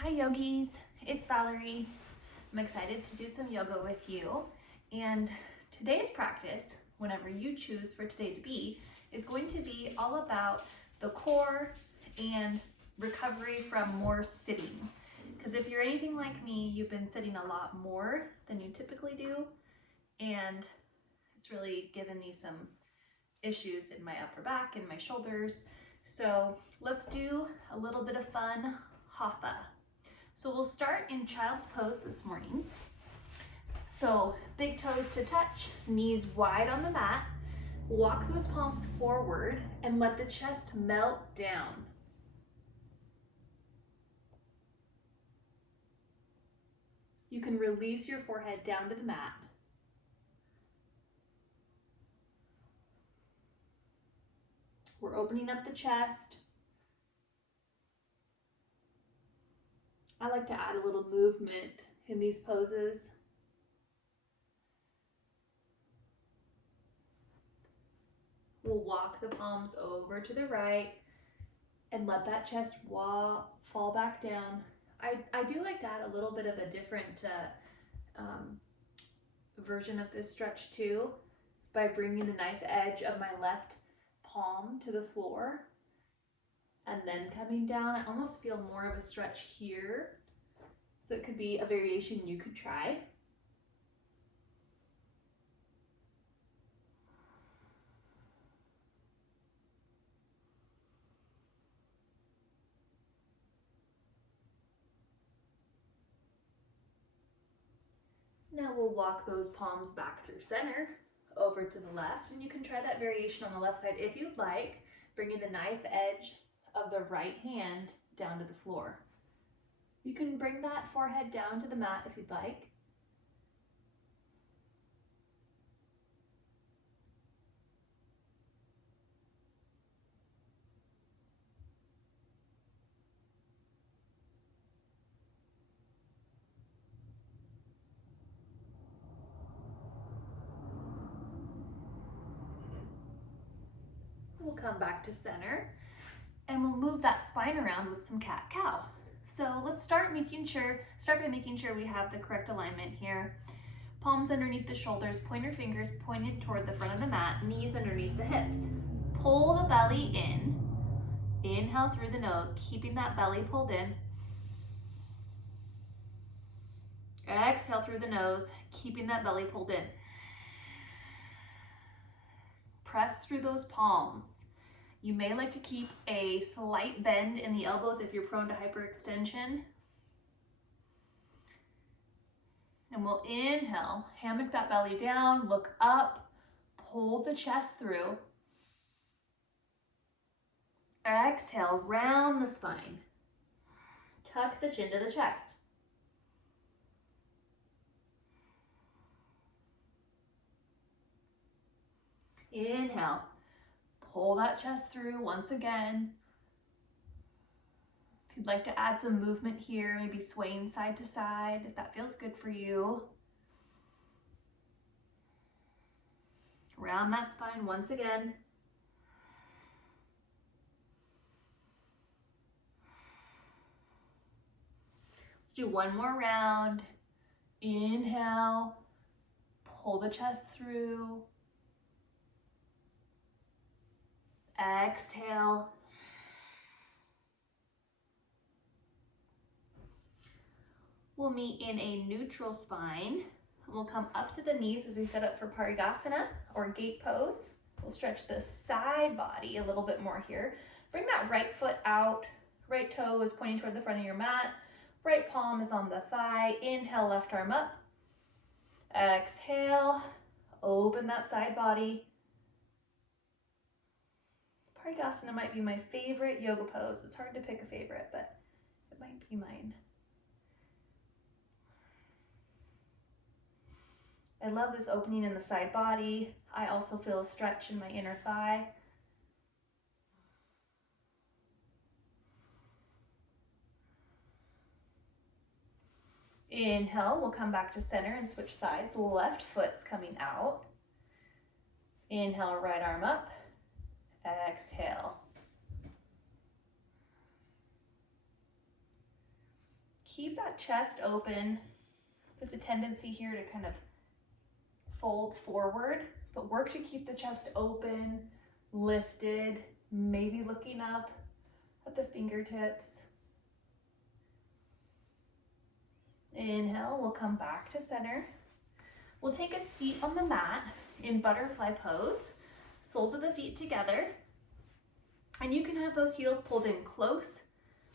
Hi yogis, it's Valerie. I'm excited to do some yoga with you. And today's practice, whenever you choose for today to be, is going to be all about the core and recovery from more sitting. Because if you're anything like me, you've been sitting a lot more than you typically do. And it's really given me some issues in my upper back and my shoulders. So let's do a little bit of fun hatha. So we'll start in child's pose this morning. So big toes to touch, knees wide on the mat. Walk those palms forward and let the chest melt down. You can release your forehead down to the mat. We're opening up the chest. I like to add a little movement in these poses. We'll walk the palms over to the right and let that chest fall back down. I do like to add a little bit of a different version of this stretch too, by bringing the knife edge of my left palm to the floor and then coming down. I almost feel more of a stretch here. So it could be a variation you could try. Now we'll walk those palms back through center over to the left, and you can try that variation on the left side if you'd like, bringing the knife edge of the right hand down to the floor. You can bring that forehead down to the mat if you'd like. We'll come back to center and we'll move that spine around with some cat-cow. So let's start by making sure we have the correct alignment here. Palms underneath the shoulders, pointer fingers pointed toward the front of the mat, knees underneath the hips. Pull the belly in. Inhale through the nose, keeping that belly pulled in. Exhale through the nose, keeping that belly pulled in. Press through those palms. You may like to keep a slight bend in the elbows if you're prone to hyperextension. And we'll inhale, hammock that belly down, look up, pull the chest through. Exhale, round the spine. Tuck the chin to the chest. Inhale, pull that chest through once again. If you'd like to add some movement here, maybe swaying side to side, if that feels good for you. Round that spine once again. Let's do one more round. Inhale, pull the chest through. Exhale. We'll meet in a neutral spine. We'll come up to the knees as we set up for Parigasana or gate pose. We'll stretch the side body a little bit more here. Bring that right foot out. Right toe is pointing toward the front of your mat. Right palm is on the thigh. Inhale, left arm up. Exhale, open that side body. Parigasana might be my favorite yoga pose. It's hard to pick a favorite, but it might be mine. I love this opening in the side body. I also feel a stretch in my inner thigh. Inhale, we'll come back to center and switch sides. Left foot's coming out. Inhale, right arm up. Exhale. keep that chest open. There's a tendency here to kind of fold forward, but work to keep the chest open, lifted, maybe looking up at the fingertips. Inhale, we'll come back to center. We'll take a seat on the mat in butterfly pose, soles of the feet together, and you can have those heels pulled in close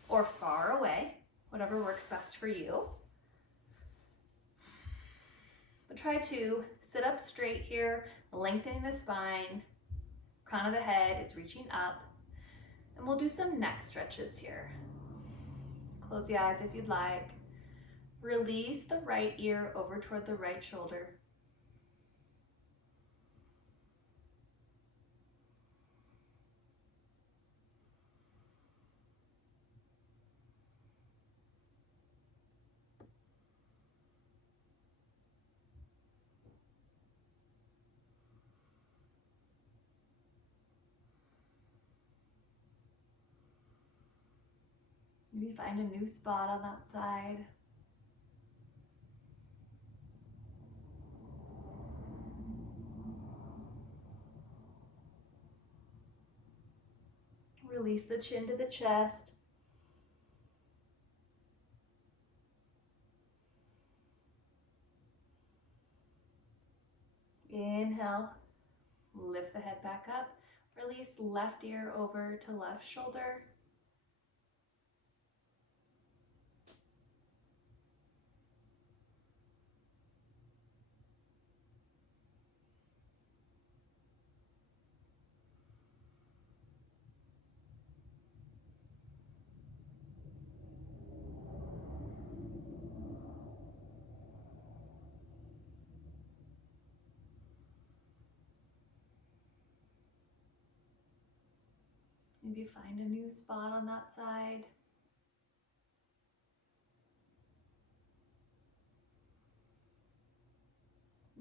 or far away, whatever works best for you. But try to sit up straight here, lengthening the spine, crown of the head is reaching up, and we'll do some neck stretches here. Close the eyes if you'd like. Release the right ear over toward the right shoulder. Maybe find a new spot on that side. Release the chin to the chest. Inhale, lift the head back up. Release left ear over to left shoulder. Maybe find a new spot on that side.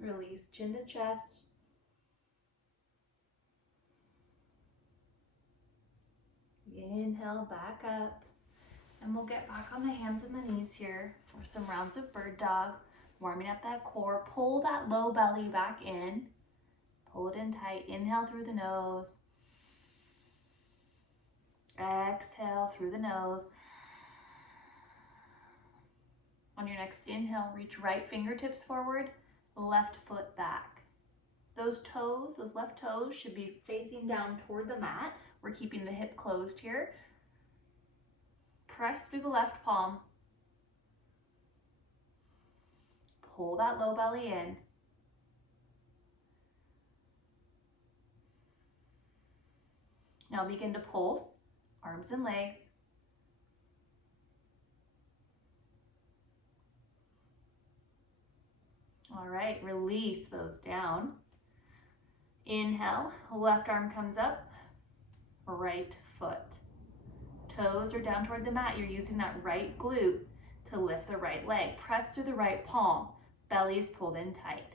Release chin to chest. Inhale, back up. And we'll get back on the hands and the knees here for some rounds of bird dog, warming up that core. Pull that low belly back in. Pull it in tight. Inhale through the nose. Exhale through the nose. On your next inhale, reach right fingertips forward, left foot back. Those toes, those left toes should be facing down toward the mat. We're keeping the hip closed here. Press through the left palm. Pull that low belly in. Now begin to pulse, arms and legs. All right, release those down. Inhale, left arm comes up, right foot. Toes are down toward the mat. You're using that right glute to lift the right leg. Press through the right palm. Belly is pulled in tight.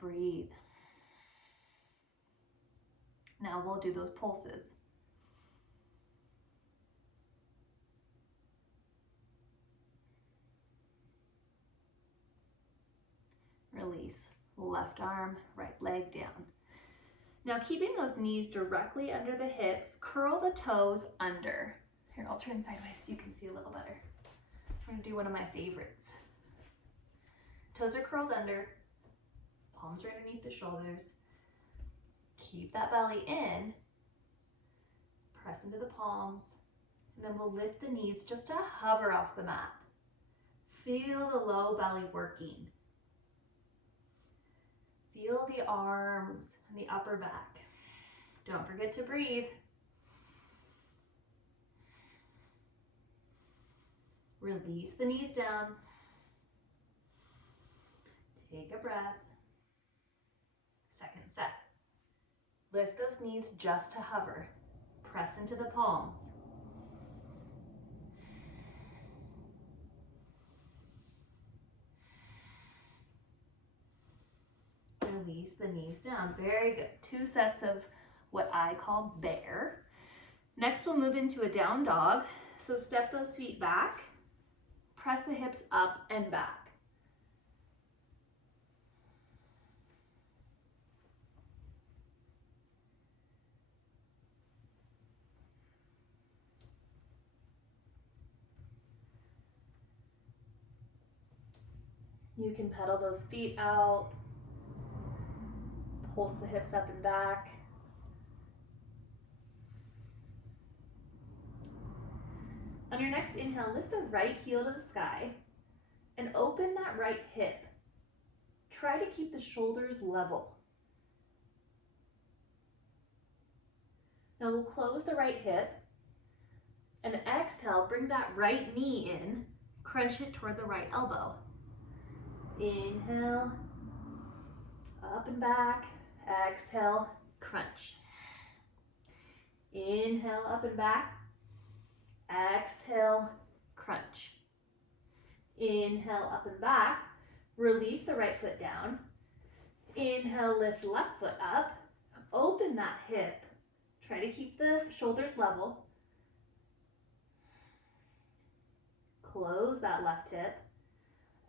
Breathe. Now we'll do those pulses. Release. Left arm, right leg down. Now keeping those knees directly under the hips, curl the toes under. Here, I'll turn sideways so you can see a little better. I'm gonna do one of my favorites. Toes are curled under, palms are underneath the shoulders. Keep that belly in, press into the palms, and then we'll lift the knees just to hover off the mat. Feel the low belly working. Feel the arms and the upper back. Don't forget to breathe. Release the knees down. Take a breath. Second set. Lift those knees just to hover. Press into the palms. Release the knees down. Very good. 2 sets of what I call bear. Next we'll move into a down dog. So step those feet back, press the hips up and back. You can pedal those feet out, pulse the hips up and back. On your next inhale, lift the right heel to the sky and open that right hip. Try to keep the shoulders level. Now we'll close the right hip and exhale, bring that right knee in, crunch it toward the right elbow. Inhale, up and back, exhale, crunch. Inhale, up and back, exhale, crunch. Inhale, up and back, release the right foot down. Inhale, lift left foot up, open that hip. Try to keep the shoulders level. Close that left hip.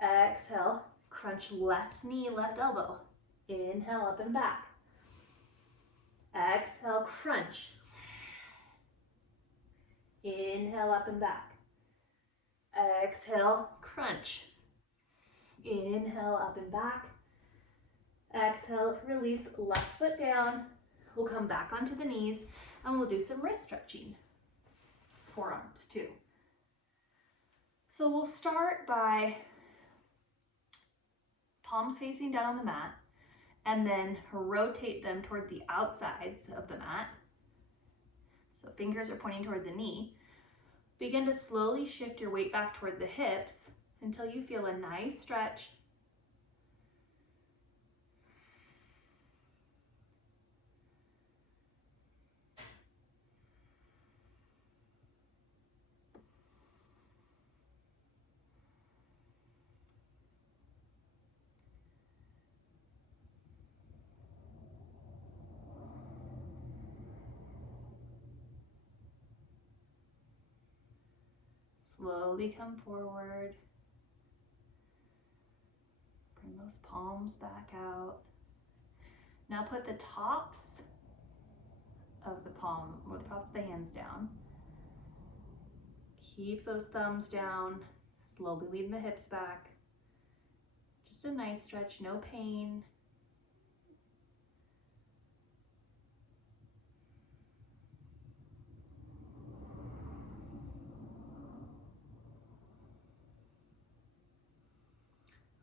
Exhale, crunch left knee, left elbow. Inhale, up and back. Exhale, crunch. Inhale, up and back. Exhale, crunch. Inhale, up and back. Exhale, release left foot down. We'll come back onto the knees and we'll do some wrist stretching. Forearms too. So we'll start by palms facing down on the mat and then rotate them toward the outsides of the mat. So fingers are pointing toward the knee. Begin to slowly shift your weight back toward the hips until you feel a nice stretch. Slowly come forward. Bring those palms back out. Now put the tops of the palm, or the tops of the hands down. Keep those thumbs down. Slowly lean the hips back. Just a nice stretch, no pain.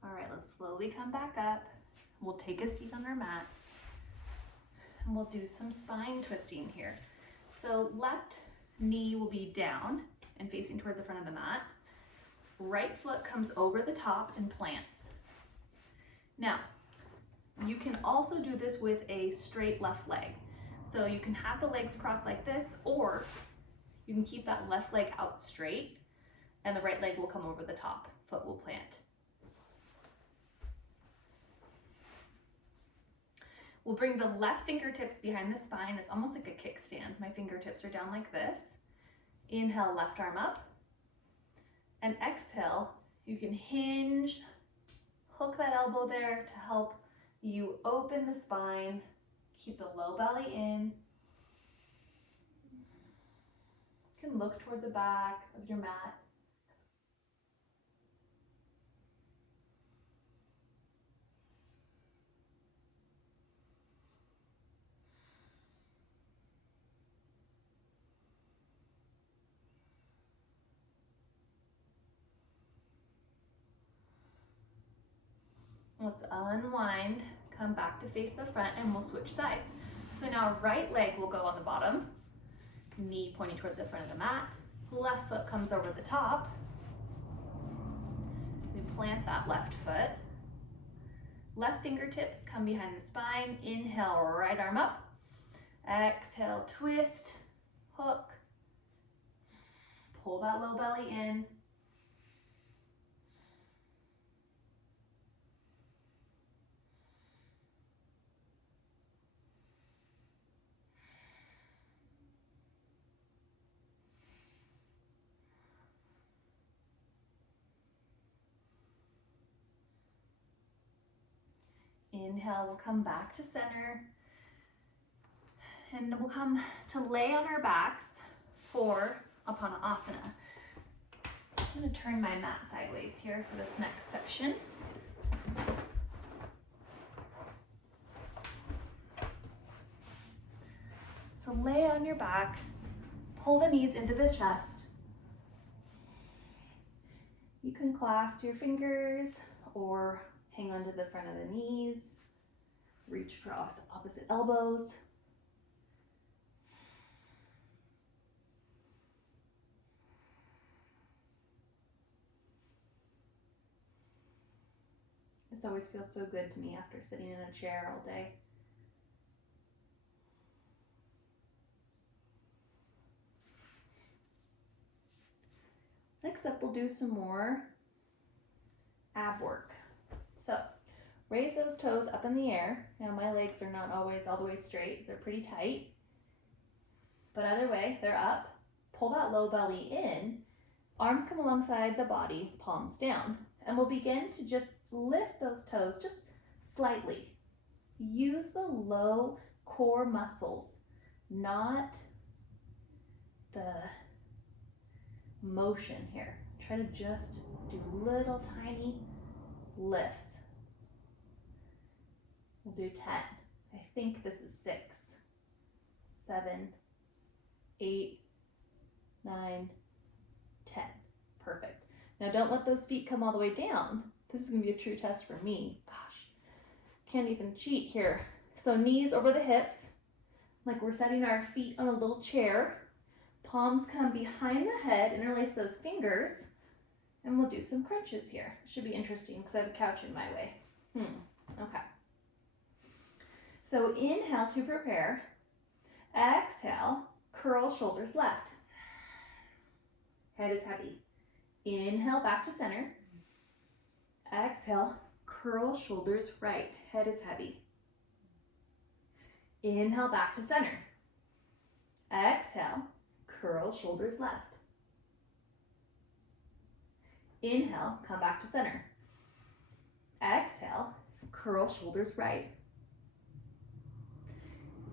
All right, let's slowly come back up. We'll take a seat on our mats and we'll do some spine twisting here. So left knee will be down and facing toward the front of the mat. Right foot comes over the top and plants. Now, you can also do this with a straight left leg. So you can have the legs crossed like this, or you can keep that left leg out straight and the right leg will come over the top. Foot will plant. We'll bring the left fingertips behind the spine. It's almost like a kickstand. My fingertips are down like this. Inhale, left arm up. And exhale, you can hinge, hook that elbow there to help you open the spine. Keep the low belly in. You can look toward the back of your mat. Let's unwind, come back to face the front, and we'll switch sides. So now right leg will go on the bottom, knee pointing toward the front of the mat. Left foot comes over the top. We plant that left foot. Left fingertips come behind the spine. Inhale, right arm up. Exhale, twist, hook. Pull that low belly in. Inhale, we'll come back to center. And we'll come to lay on our backs for Apanasana. I'm going to turn my mat sideways here for this next section. So lay on your back, pull the knees into the chest. You can clasp your fingers or hang onto the front of the knees. Reach for opposite elbows. This always feels so good to me after sitting in a chair all day. Next up, we'll do some more ab work. So raise those toes up in the air. Now my legs are not always all the way straight. They're pretty tight. But either way, they're up. Pull that low belly in. Arms come alongside the body, palms down. And we'll begin to just lift those toes just slightly. Use the low core muscles, not the motion here. Try to just do little tiny lifts. We'll do 10. I think this is 6, 7, 8, 9, 10. Perfect. Now don't let those feet come all the way down. This is going to be a true test for me. Gosh, can't even cheat here. So knees over the hips, like we're setting our feet on a little chair. Palms come behind the head, interlace those fingers, and we'll do some crunches here. Should be interesting because I have a couch in my way. Okay. So inhale to prepare. Exhale, curl shoulders left. Head is heavy. Inhale back to center. Exhale, curl shoulders right. Head is heavy. Inhale back to center. Exhale, curl shoulders left. Inhale, come back to center. Exhale, curl shoulders right.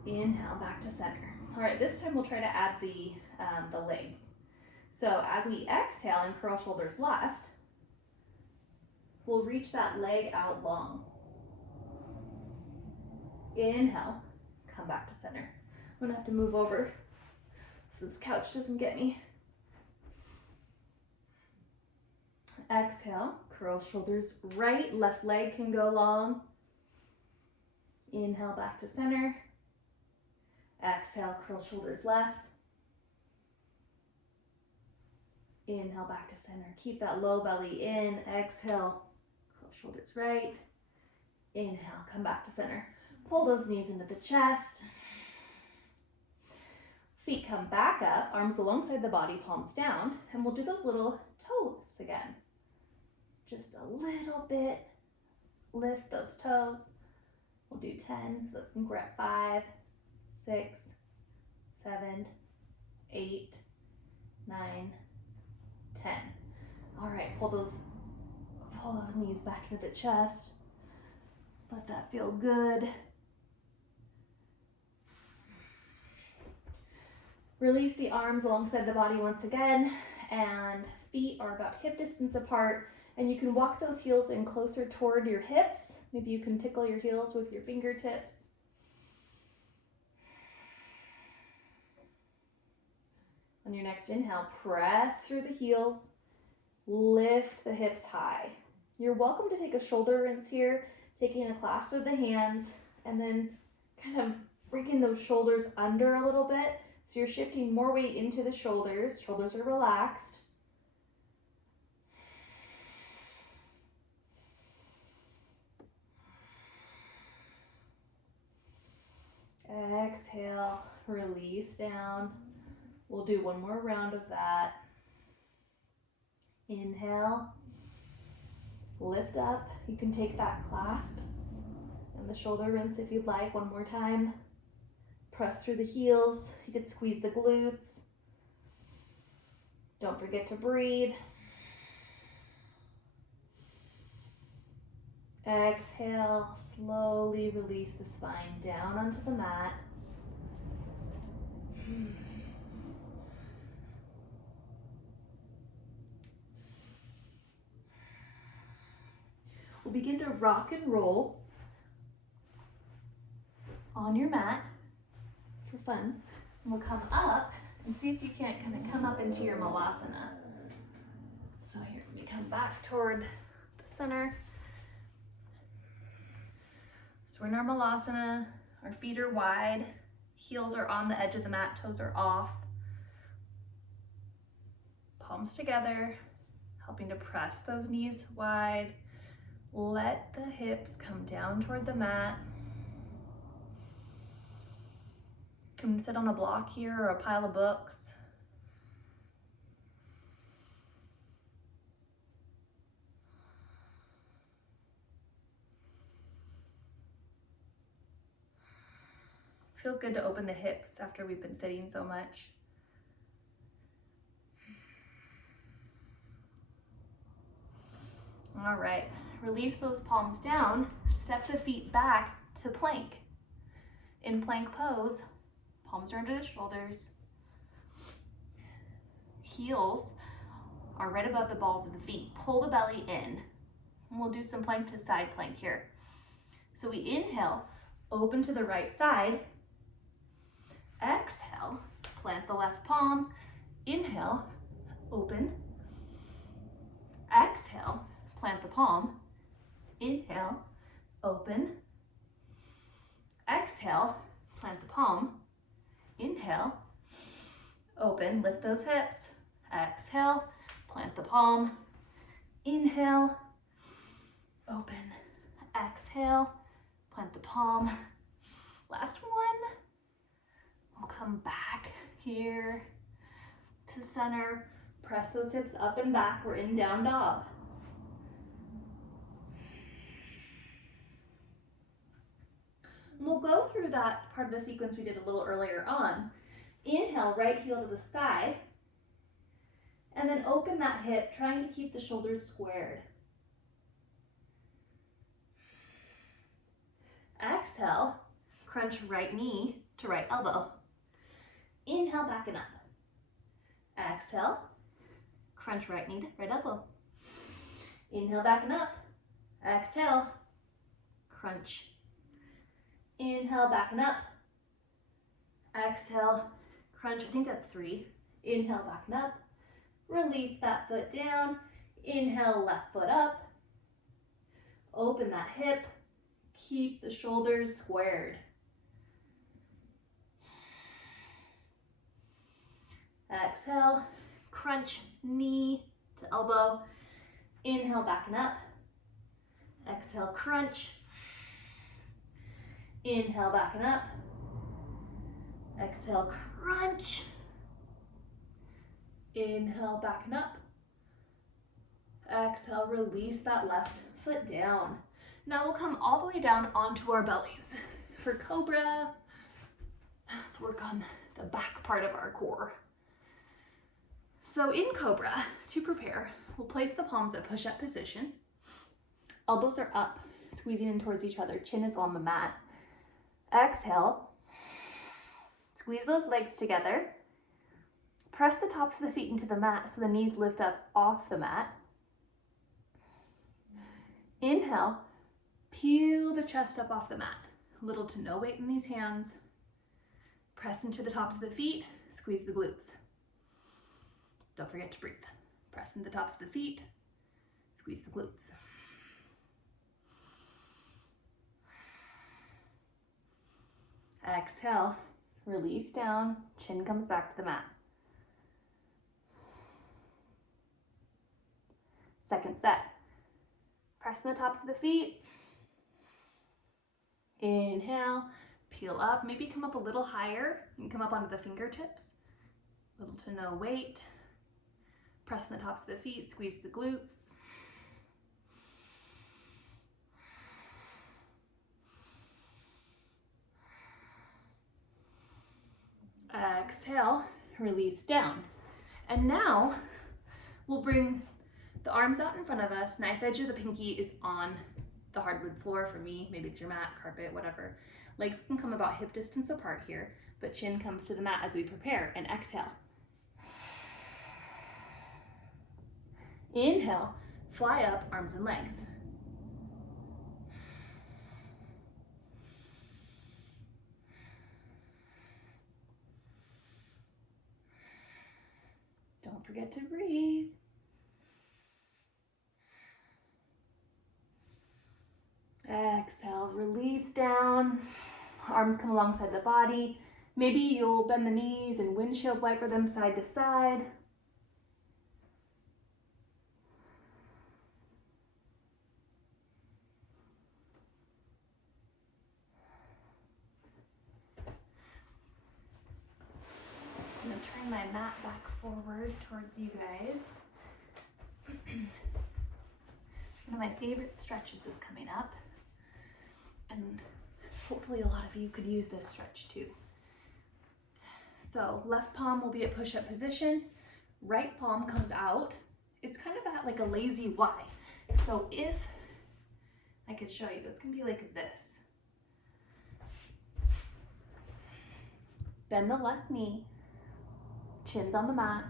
Inhale, back to center. All right, this time we'll try to add the legs. So as we exhale and curl shoulders left, we'll reach that leg out long. Inhale, come back to center. I'm gonna have to move over so this couch doesn't get me. Exhale, curl shoulders right, left leg can go long. Inhale, back to center. Exhale, curl shoulders left. Inhale, back to center. Keep that low belly in. Exhale, curl shoulders right. Inhale, come back to center. Pull those knees into the chest. Feet come back up, arms alongside the body, palms down, and we'll do those little toe lifts again. Just a little bit. Lift those toes. We'll do 10, so I think we're at 5, 6, 7, 8, 9, 10. All right, pull those knees back into the chest. Let that feel good. Release the arms alongside the body once again, and feet are about hip distance apart, and you can walk those heels in closer toward your hips. Maybe you can tickle your heels with your fingertips. On your next inhale, press through the heels, lift the hips high. You're welcome to take a shoulder rinse here, taking a clasp of the hands, and then kind of bringing those shoulders under a little bit. So you're shifting more weight into the shoulders. Shoulders are relaxed. Exhale, release down. We'll do one more round of that. Inhale, lift up. You can take that clasp and the shoulder rinse if you'd like. One more time. Press through the heels. You could squeeze the glutes. Don't forget to breathe. Exhale, slowly release the spine down onto the mat. We'll begin to rock and roll on your mat for fun. And we'll come up and see if you can't kind of come up into your malasana. So here, let me come back toward the center. So we're in our malasana, our feet are wide, heels are on the edge of the mat, toes are off. Palms together, helping to press those knees wide. Let the hips come down toward the mat. You can sit on a block here or a pile of books. Feels good to open the hips after we've been sitting so much. All right, release those palms down, step the feet back to plank. In plank pose, palms are under the shoulders, heels are right above the balls of the feet. Pull the belly in, and we'll do some plank to side plank here. So we inhale, open to the right side. Exhale, plant the left palm. Inhale, open. Exhale, plant the palm. Inhale, open. Exhale, plant the palm. Inhale, open, lift those hips. Exhale, plant the palm. Inhale, open. Exhale, plant the palm. Last one. We'll come back here to center. Press those hips up and back. We're in down dog. We'll go through that part of the sequence we did a little earlier on. Inhale, right heel to the sky. And then open that hip, trying to keep the shoulders squared. Exhale, crunch right knee to right elbow. Inhale, back and up. Exhale, crunch right knee to right elbow. Inhale, back and up. Exhale, crunch. Inhale, back and up. Exhale, crunch. I think that's 3. Inhale, back and up. Release that foot down. Inhale, left foot up. Open that hip. Keep the shoulders squared. Exhale, crunch knee to elbow. Inhale, back and up. Exhale, crunch. Inhale, back and up. Exhale, crunch. Inhale, back and up. Exhale, release that left foot down. Now we'll come all the way down onto our bellies. For Cobra, let's work on the back part of our core. So in Cobra, to prepare, we'll place the palms at push-up position. Elbows are up, squeezing in towards each other. Chin is on the mat. Exhale. Squeeze those legs together. Press the tops of the feet into the mat so the knees lift up off the mat. Inhale. Peel the chest up off the mat. Little to no weight in these hands. Press into the tops of the feet. Squeeze the glutes. Don't forget to breathe. Press into the tops of the feet. Squeeze the glutes. Exhale, release down, chin comes back to the mat. Second set. Press in the tops of the feet. Inhale, peel up, maybe come up a little higher. You can come up onto the fingertips. Little to no weight. Press in the tops of the feet, squeeze the glutes. Exhale, release down. And now we'll bring the arms out in front of us. Knife edge of the pinky is on the hardwood floor. For me, maybe it's your mat, carpet, whatever. Legs can come about hip distance apart here, but chin comes to the mat as we prepare, and exhale. Inhale, fly up, arms and legs. Don't forget to breathe. Exhale, release down. Arms come alongside the body. Maybe you'll bend the knees and windshield wiper them side to side. I'm going to turn my mat back forward towards you guys. One of my favorite stretches is coming up, and hopefully a lot of you could use this stretch too. So left palm will be at push-up position, right palm comes out. It's kind of at like a lazy Y. So if I could show you, it's gonna be like this. Bend the left knee, chin's on the mat,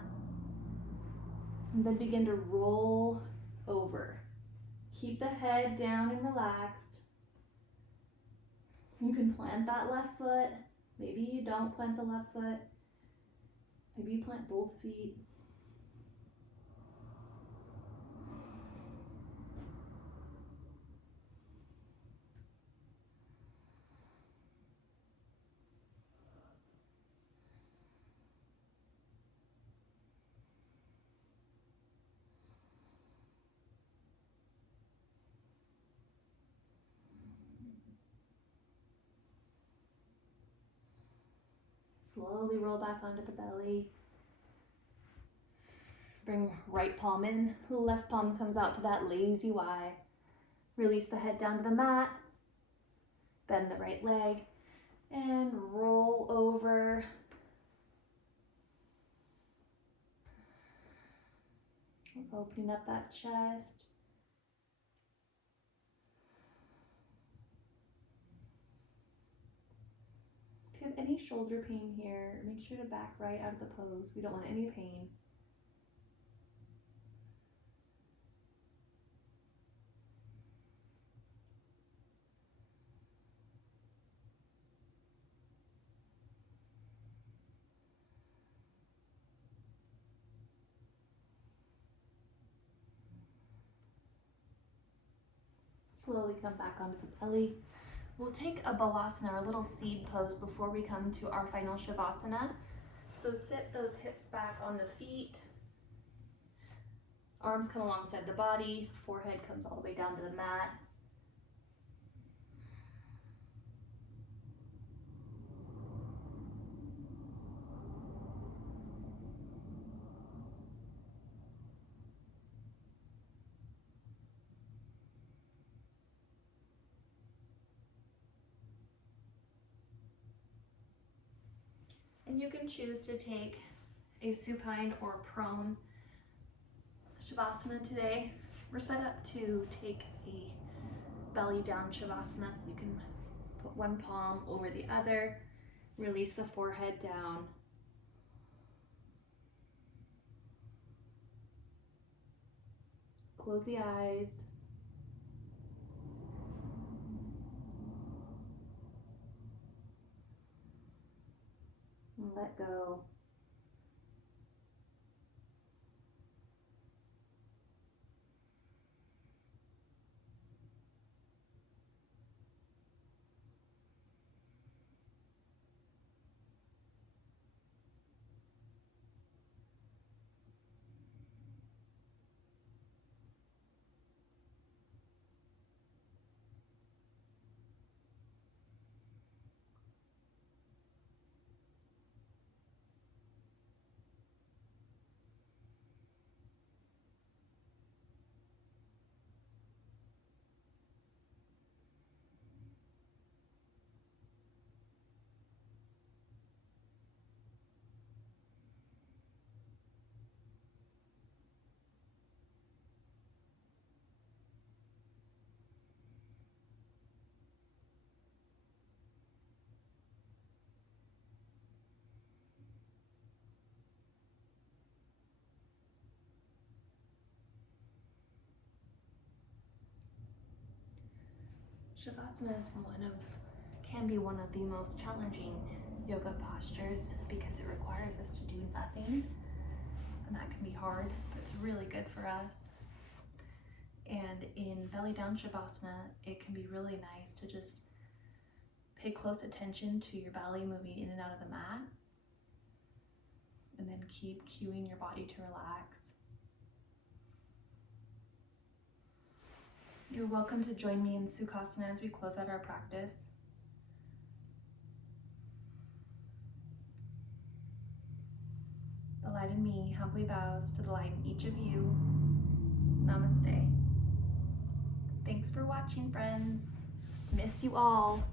and then begin to roll over. Keep the head down and relaxed. You can plant that left foot. Maybe you don't plant the left foot. Maybe you plant both feet. Slowly roll back onto the belly. Bring right palm in, left palm comes out to that lazy Y. Release the head down to the mat. Bend the right leg and roll over. Opening up that chest. If you have any shoulder pain here, make sure to back right out of the pose. We don't want any pain. Slowly come back onto the belly. We'll take a balasana, or a little seed pose, before we come to our final shavasana. So sit those hips back on the feet. Arms come alongside the body. Forehead comes all the way down to the mat. And you can choose to take a supine or prone shavasana today. We're set up to take a belly down shavasana, so you can put one palm over the other, release the forehead down. Close the eyes. And let go. Shavasana is can be one of the most challenging yoga postures because it requires us to do nothing, and that can be hard, but it's really good for us. And in belly down Shavasana, it can be really nice to just pay close attention to your belly moving in and out of the mat, and then keep cueing your body to relax. You're welcome to join me in Sukhasana as we close out our practice. The light in me humbly bows to the light in each of you. Namaste. Thanks for watching, friends. Miss you all.